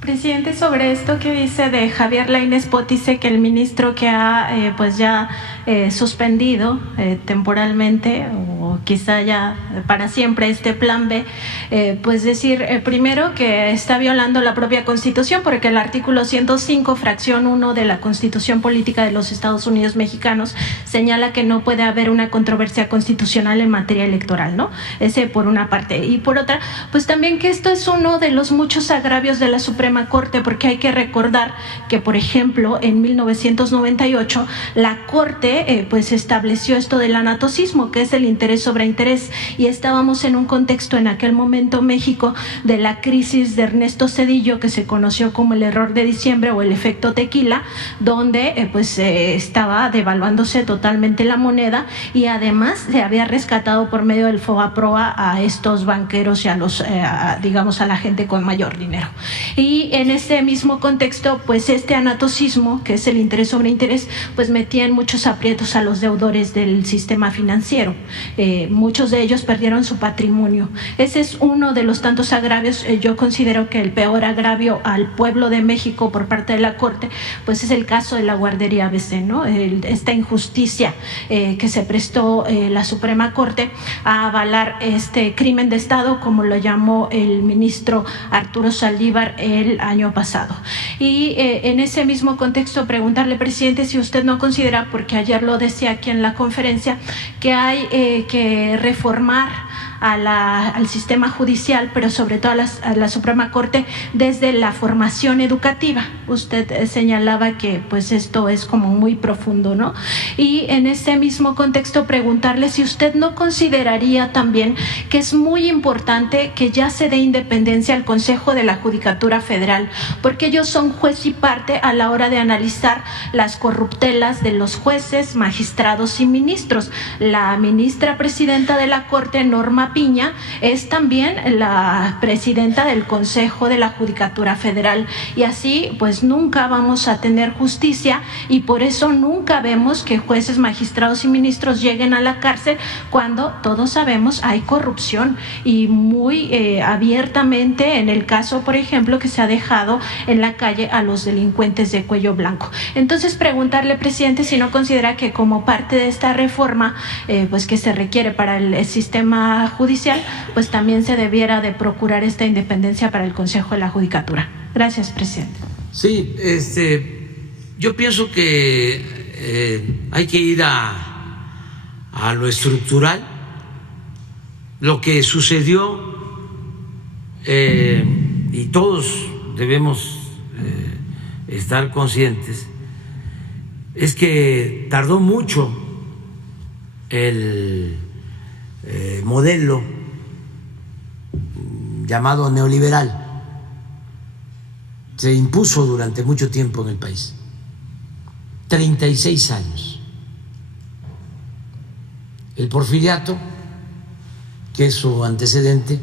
Presidente, sobre esto que dice de Javier Lainez Potice, que el ministro que ha pues ya suspendido temporalmente o quizá ya para siempre este plan B, pues decir primero que está violando la propia Constitución, porque el artículo 105, fracción 1 de la Constitución Política de los Estados Unidos Mexicanos señala que no puede haber una controversia constitucional en materia electoral, ¿no? Ese por una parte. Y por otra, pues también que esto es uno de los muchos agravios de la Suprema Corte, porque hay que recordar que, por ejemplo, en 1998 la Corte pues estableció esto del anatocismo, que es el interés sobre interés, y estábamos en un contexto en aquel momento México de la crisis de Ernesto Zedillo, que se conoció como el error de diciembre o el efecto tequila, donde estaba devaluándose totalmente la moneda y además se había rescatado por medio del FOBAPROA a estos banqueros y a los digamos a la gente con mayor dinero. Y en este mismo contexto, pues este anatocismo, que es el interés sobre interés, pues metía en muchos aprietos a los deudores del sistema financiero. Muchos de ellos perdieron su patrimonio. Ese es uno de los tantos agravios. Yo considero que el peor agravio al pueblo de México por parte de la Corte, pues es el caso de la guardería ABC, ¿no? Esta injusticia que se prestó la Suprema Corte a avalar este crimen de Estado, como lo llamó el ministro Arturo Saldívar el año pasado. Y en ese mismo contexto preguntarle, presidente, si usted no considera, porque ayer lo decía aquí en la conferencia, que hay que reformar al sistema judicial, pero sobre todo a la Suprema Corte desde la formación educativa. Usted señalaba que pues esto es como muy profundo, ¿no? Y en ese mismo contexto preguntarle si usted no consideraría también que es muy importante que ya se dé independencia al Consejo de la Judicatura Federal, porque ellos son juez y parte a la hora de analizar las corruptelas de los jueces, magistrados y ministros. La ministra presidenta de la Corte, Norma Piña, es también la presidenta del Consejo de la Judicatura Federal, y así pues nunca vamos a tener justicia, y por eso nunca vemos que jueces, magistrados y ministros lleguen a la cárcel cuando todos sabemos hay corrupción, y muy abiertamente en el caso, por ejemplo, que se ha dejado en la calle a los delincuentes de cuello blanco. Entonces preguntarle, presidente, si no considera que como parte de esta reforma pues que se requiere para el sistema judicial, pues también se debiera de procurar esta independencia para el Consejo de la Judicatura. Gracias, presidente. Sí, yo pienso que hay que ir a lo estructural. Lo que sucedió, y todos debemos estar conscientes, es que tardó mucho el modelo llamado neoliberal. Se impuso durante mucho tiempo en el país, 36 años. El porfiriato, que es su antecedente,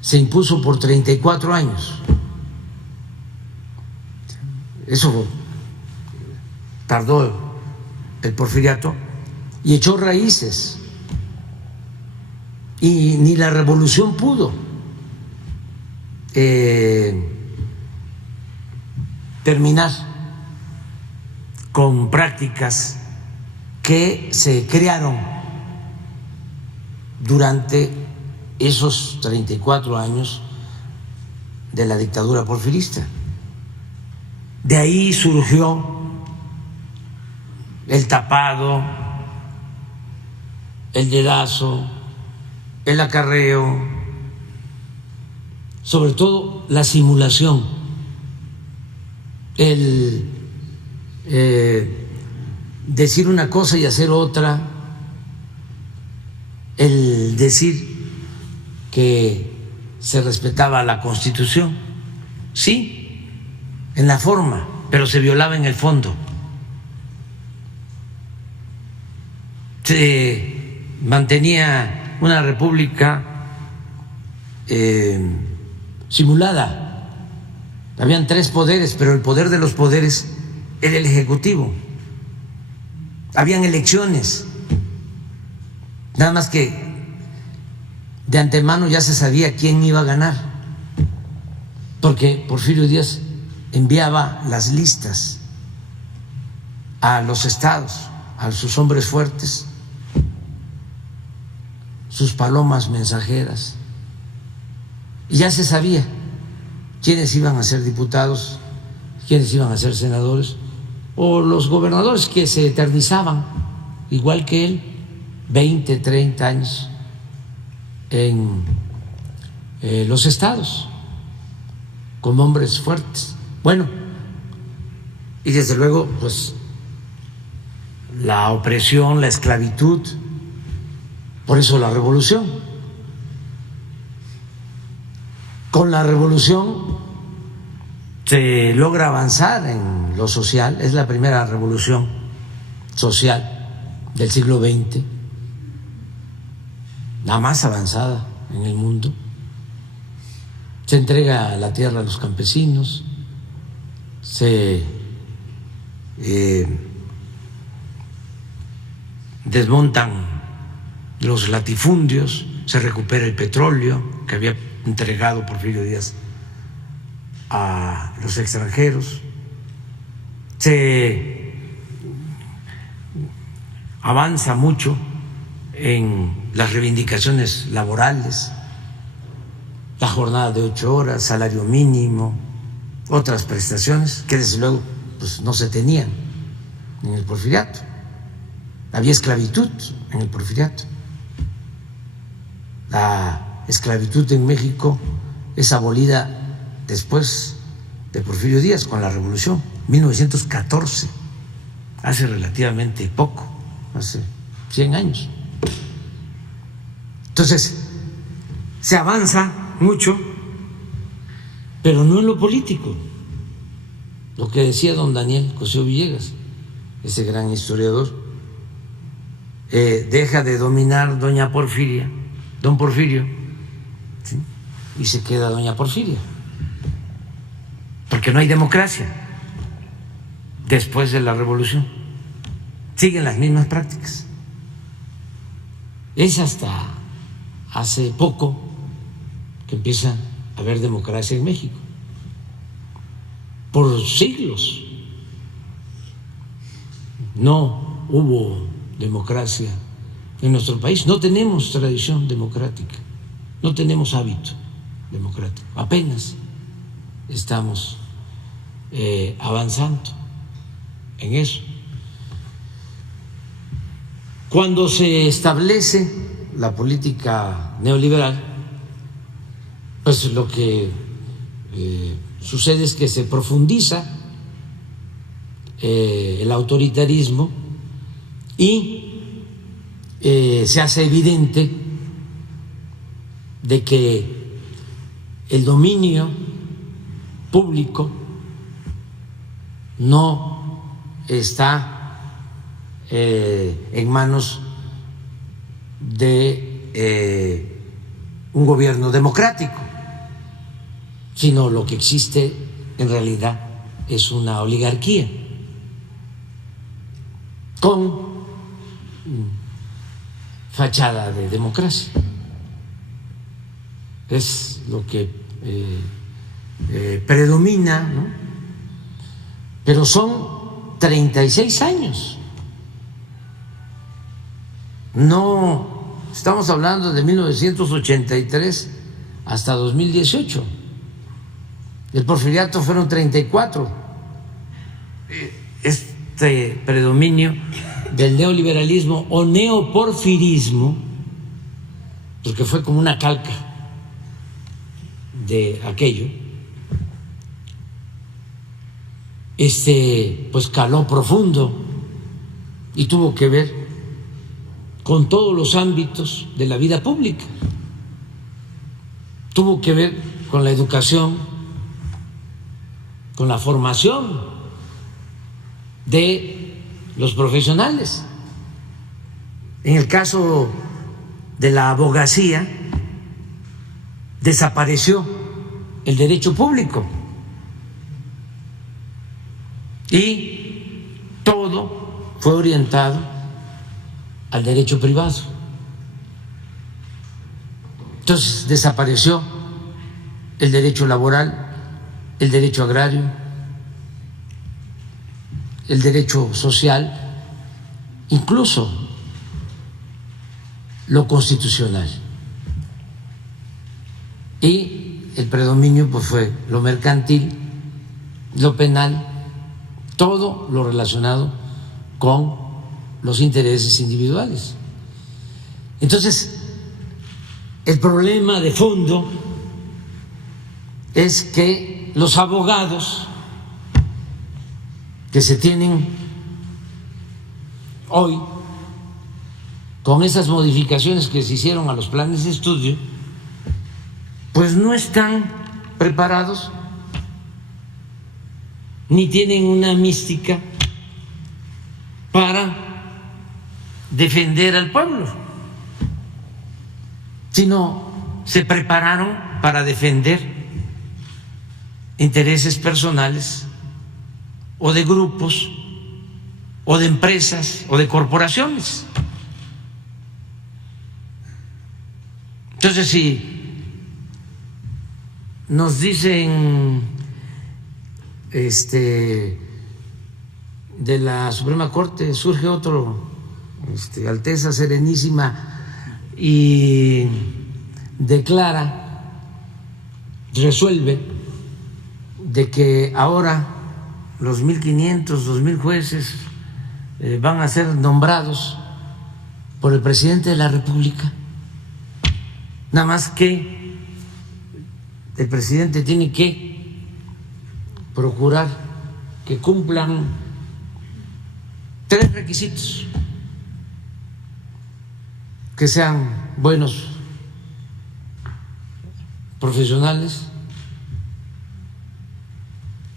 se impuso por 34 años. Eso tardó el porfiriato y echó raíces, y ni la revolución pudo terminar con prácticas que se crearon durante esos 34 años de la dictadura porfirista. De ahí surgió el tapado, el dedazo, el acarreo, sobre todo la simulación, el decir una cosa y hacer otra, el decir que se respetaba la Constitución, sí, en la forma, pero se violaba en el fondo. Se mantenía una república simulada. Habían tres poderes, pero el poder de los poderes era el Ejecutivo. Habían elecciones, nada más que de antemano ya se sabía quién iba a ganar. porque Porfirio Díaz enviaba las listas a los estados, a sus hombres fuertes, sus palomas mensajeras, y ya se sabía quiénes iban a ser diputados, quiénes iban a ser senadores, o los gobernadores que se eternizaban, igual que él, 20, 30 años en los estados, con hombres fuertes. Bueno, y desde luego, pues, la opresión, la esclavitud, por eso la revolución. Con la revolución se logra avanzar en lo social, es la primera revolución social del siglo XX, la más avanzada en el mundo. Se entrega la tierra a los campesinos, se desmontan los latifundios, se recupera el petróleo que había entregado Porfirio Díaz a los extranjeros, se avanza mucho en las reivindicaciones laborales, la jornada de 8 horas, salario mínimo, otras prestaciones que desde luego pues no se tenían en el porfiriato. Había esclavitud en el porfiriato. La esclavitud en México es abolida después de Porfirio Díaz con la Revolución, 1914, hace relativamente poco, hace 100 años. Entonces, se avanza mucho, pero no en lo político. Lo que decía don Daniel Cosío Villegas, ese gran historiador, deja de dominar doña Porfiria, don Porfirio, ¿sí? Y se queda doña Porfiria, porque no hay democracia después de la revolución, siguen las mismas prácticas. Es hasta hace poco que empieza a haber democracia en México. Por siglos no hubo democracia en nuestro país, no tenemos tradición democrática, no tenemos hábito democrático, apenas estamos avanzando en eso. Cuando se establece la política neoliberal, pues lo que sucede es que se profundiza el autoritarismo y se hace evidente de que el dominio público no está en manos de un gobierno democrático, sino lo que existe en realidad es una oligarquía con fachada de democracia. Es lo que predomina, ¿no? Pero son 36 años. No estamos hablando de 1983 hasta 2018. El porfiriato fueron 34. Este predominio del neoliberalismo o neoporfirismo, porque fue como una calca de aquello, pues caló profundo y tuvo que ver con todos los ámbitos de la vida pública, tuvo que ver con la educación, con la formación de los profesionales. En el caso de la abogacía, desapareció el derecho público y todo fue orientado al derecho privado. Entonces desapareció el derecho laboral, el derecho agrario, el derecho social, incluso lo constitucional. Y el predominio pues fue lo mercantil, lo penal, todo lo relacionado con los intereses individuales. Entonces, el problema de fondo es que los abogados que se tienen hoy, con esas modificaciones que se hicieron a los planes de estudio, pues no están preparados ni tienen una mística para defender al pueblo, sino se prepararon para defender intereses personales o de grupos o de empresas o de corporaciones. Entonces, si nos dicen de la Suprema Corte surge otro, Alteza Serenísima, y declara, resuelve de que ahora los 1.500, 2.000 jueces van a ser nombrados por el presidente de la República. Nada más que el presidente tiene que procurar que cumplan 3 requisitos: que sean buenos profesionales,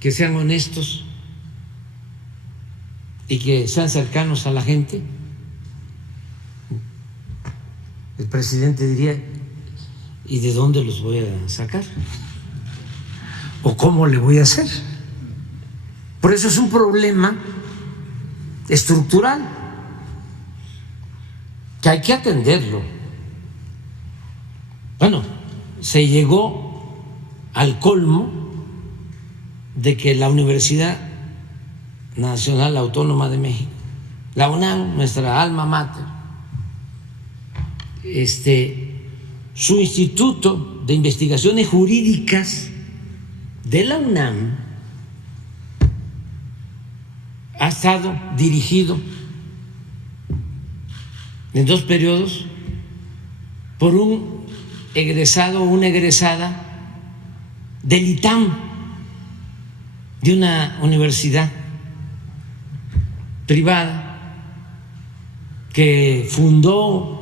que sean honestos y que sean cercanos a la gente. El presidente diría: ¿y de dónde los voy a sacar? ¿O cómo le voy a hacer? Por eso es un problema estructural que hay que atenderlo. Bueno, se llegó al colmo de que la Universidad Nacional Autónoma de México, la UNAM, nuestra alma mater, su Instituto de Investigaciones Jurídicas de la UNAM ha estado dirigido en 2 periodos por un egresado o una egresada del ITAM, de una universidad privada que fundó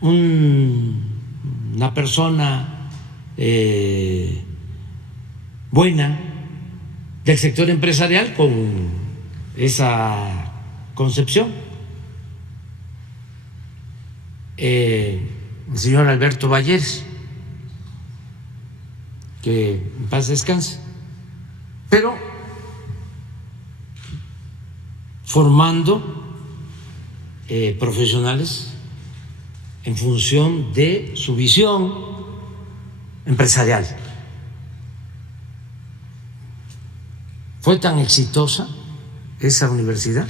una persona buena del sector empresarial con esa concepción, el señor Alberto Valleres, que en paz descanse, pero formando profesionales en función de su visión empresarial. Fue tan exitosa esa universidad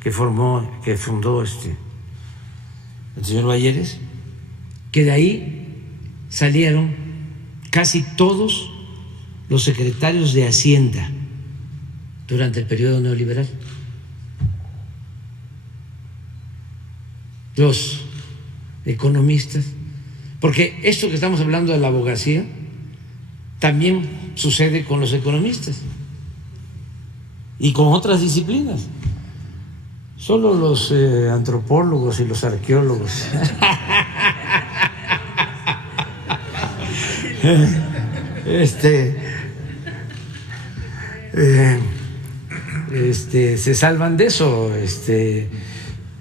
que fundó el señor Valleres, que de ahí salieron casi todos los secretarios de Hacienda durante el periodo neoliberal. Los economistas, porque esto que estamos hablando de la abogacía también sucede con los economistas y con otras disciplinas. Solo los antropólogos y los arqueólogos se salvan de eso,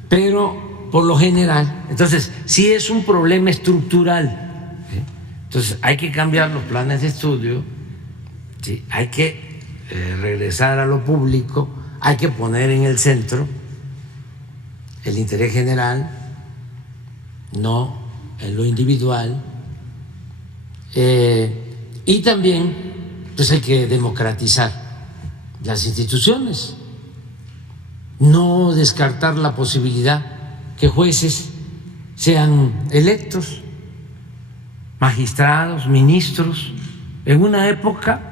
pero por lo general, entonces, sí es un problema estructural, ¿sí? Entonces hay que cambiar los planes de estudio, ¿sí? Hay que regresar a lo público, hay que poner en el centro el interés general, no en lo individual, y también pues hay que democratizar las instituciones, no descartar la posibilidad que jueces sean electos, magistrados, ministros. En una época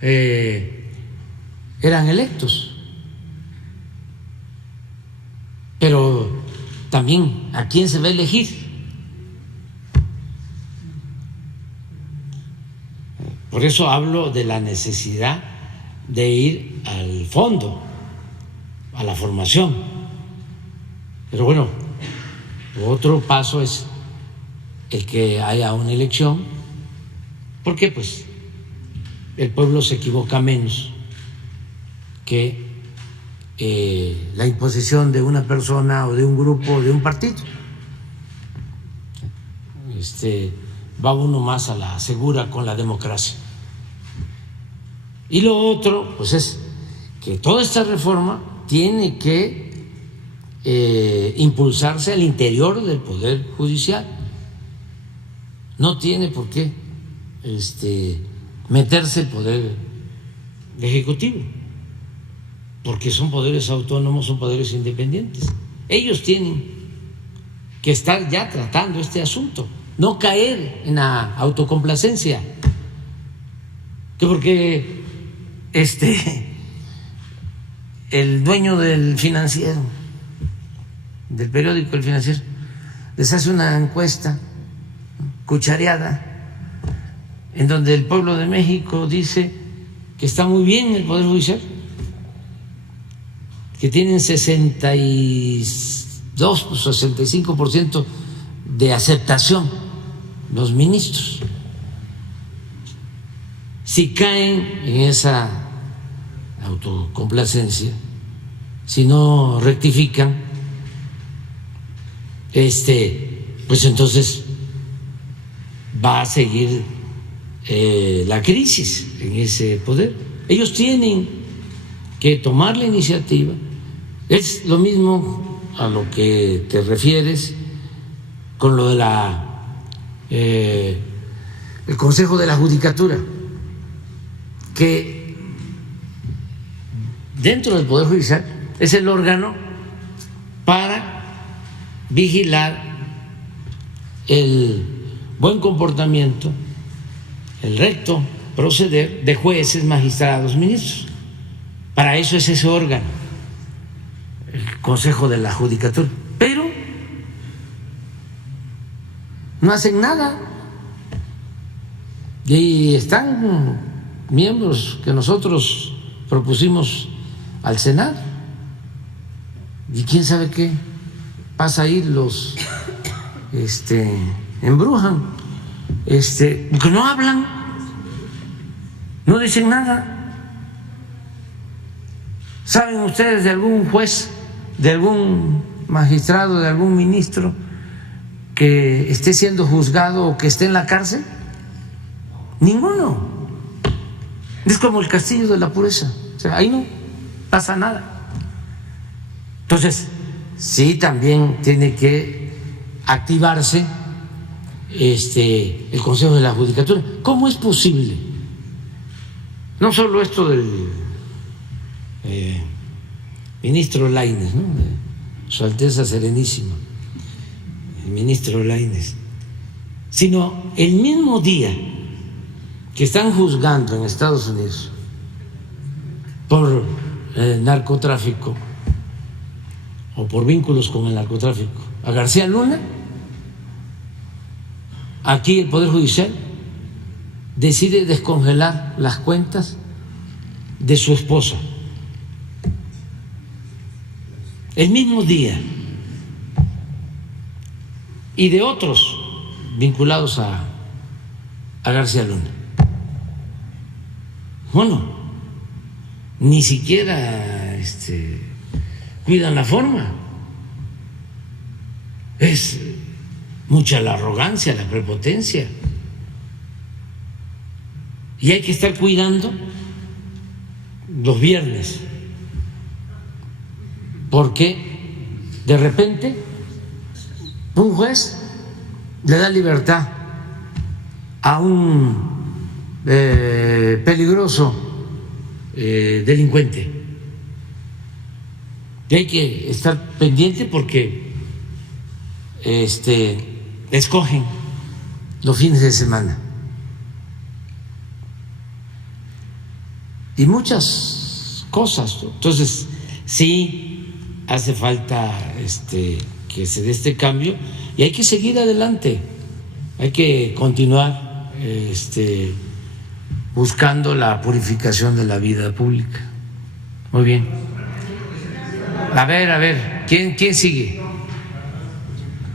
eran electos, pero también ¿a quién se va a elegir? Por eso hablo de la necesidad de ir al fondo, a la formación. Pero bueno, otro paso es el que haya una elección, porque pues el pueblo se equivoca menos que la imposición de una persona o de un grupo o de un partido. Va uno más a la segura con la democracia. Y lo otro, pues es que toda esta reforma tiene que impulsarse al interior del Poder Judicial. No tiene por qué meterse el Poder Ejecutivo, porque son poderes autónomos, son poderes independientes. Ellos tienen que estar ya tratando este asunto, no caer en la autocomplacencia, que porque el dueño del Financiero, del periódico El Financiero, les hace una encuesta cuchareada en donde el pueblo de México dice que está muy bien el Poder Judicial, que tienen 62 o 65% de aceptación los ministros. Si caen en esa autocomplacencia, si no rectifican, pues entonces va a seguir la crisis en ese poder. Ellos tienen que tomar la iniciativa. Es lo mismo a lo que te refieres con lo de el Consejo de la Judicatura, que dentro del Poder Judicial es el órgano para vigilar el buen comportamiento, el recto proceder de jueces, magistrados, ministros. Para eso es ese órgano, el Consejo de la Judicatura. Pero no hacen nada. Y están miembros que nosotros propusimos al Senado. Y quién sabe qué pasa ahí, los embrujan, porque no hablan, no dicen nada. ¿Saben ustedes de algún juez, de algún magistrado, de algún ministro que esté siendo juzgado o que esté en la cárcel? Ninguno. Es como el castillo de la pureza, o sea, ahí no pasa nada. Entonces, sí, también tiene que activarse el Consejo de la Judicatura. ¿Cómo es posible? No solo esto del ministro Lainez, ¿no? Su Alteza Serenísima, el ministro Lainez, sino el mismo día que están juzgando en Estados Unidos por narcotráfico o por vínculos con el narcotráfico a García Luna, aquí el Poder Judicial decide descongelar las cuentas de su esposa el mismo día, y de otros vinculados a García Luna. Bueno, ni siquiera cuidan la forma. Es mucha la arrogancia, la prepotencia. Y hay que estar cuidando los viernes, porque de repente un juez le da libertad a un peligroso delincuente. Y hay que estar pendiente porque escogen los fines de semana. Y muchas cosas. Entonces, sí hace falta que se dé este cambio y hay que seguir adelante. Hay que continuar buscando la purificación de la vida pública. Muy bien. A ver, ¿quién sigue?